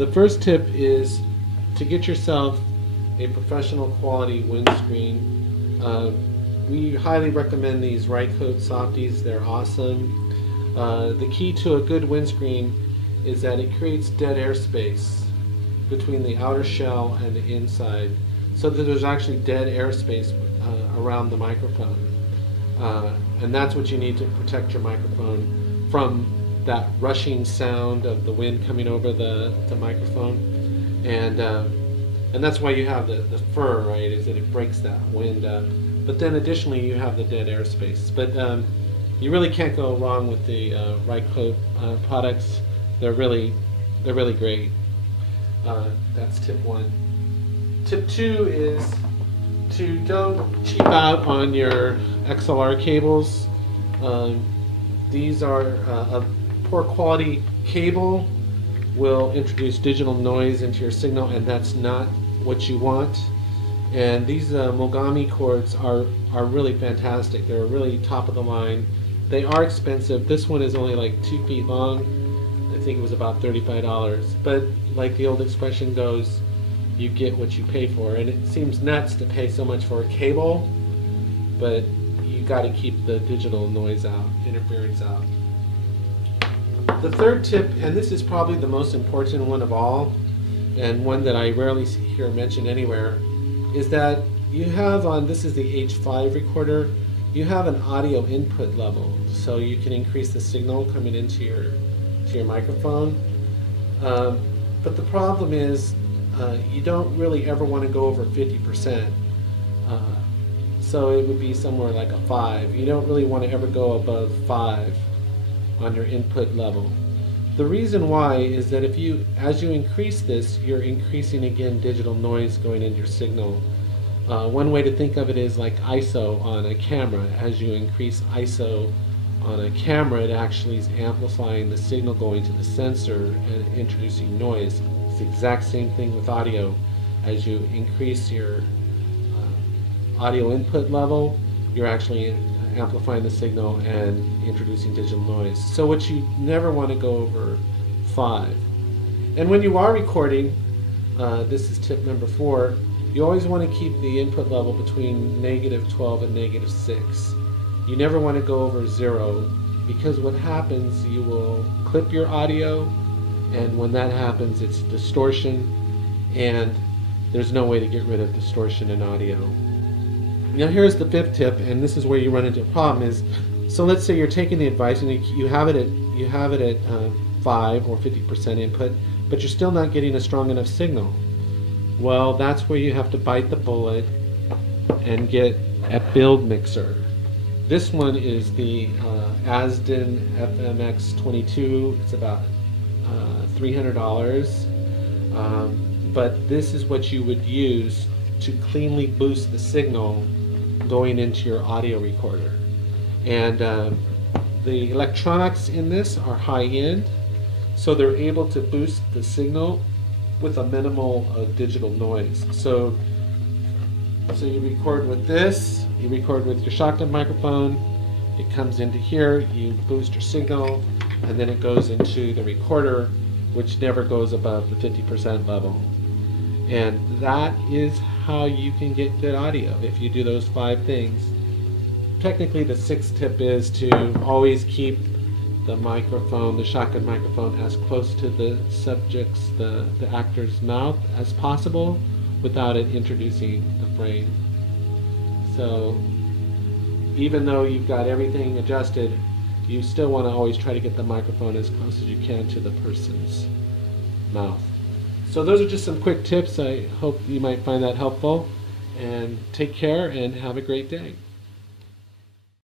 The first tip is to get yourself a professional quality windscreen. We highly recommend these Rycote softies. They're awesome. The key to a good windscreen is that it creates dead air space between the outer shell and the inside, so that there's actually dead airspace around the microphone. And that's what you need to protect your microphone from that rushing sound of the wind coming over the microphone. And that's why you have the fur, right, is that it breaks that wind up. But then additionally you have the dead airspace. But you really can't go wrong with the Rycote products. They're really great. That's tip one. Tip two is to don't cheap out on your XLR cables. These are a poor quality cable will introduce digital noise into your signal, and that's not what you want. And these Mogami cords are really fantastic. They're really top of the line. They are expensive. This one is only like 2 feet long. I think it was about $35. But like the old expression goes, you get what you pay for. And it seems nuts to pay so much for a cable, but you got to keep the digital noise out, interference out. The third tip, and this is probably the most important one of all, and one that I rarely hear mentioned anywhere, is that you have on, this is the H5 recorder, you have an audio input level, so you can increase the signal coming into your microphone. But the problem is you don't really ever want to go over 50%. So it would be somewhere like a 5. You don't really want to ever go above 5 on your input level. The reason why is that as you increase this, you're increasing again digital noise going into your signal. One way to think of it is like ISO on a camera. As you increase ISO on a camera, it actually is amplifying the signal going to the sensor and introducing noise. It's the exact same thing with audio. As you increase your audio input level, you're actually amplifying the signal and introducing digital noise. So what you never want to go over 5. And when you are recording, this is tip number 4, you always want to keep the input level between -12 and -6. You never want to go over 0, because what happens, you will clip your audio, and when that happens, it's distortion, and there's no way to get rid of distortion in audio. Now here's the 5th tip, and this is where you run into a problem is, so let's say you're taking the advice and you have it at 5 or 50% input, but you're still not getting a strong enough signal. Well, that's where you have to bite the bullet and get a build mixer. This one is the Asden FMX22. It's about $300. But this is what you would use to cleanly boost the signal going into your audio recorder. And the electronics in this are high-end, so they're able to boost the signal with a minimal digital noise. So you record with this, you record with your shotgun microphone, it comes into here, you boost your signal, and then it goes into the recorder, which never goes above the 50% level. And that is how you can get good audio if you do those 5 things. Technically, the 6th tip is to always keep the microphone, the shotgun microphone, as close to the subject's, the actor's mouth as possible without it introducing the frame. So even though you've got everything adjusted, you still want to always try to get the microphone as close as you can to the person's mouth. So those are just some quick tips. I hope you might find that helpful, and take care and have a great day.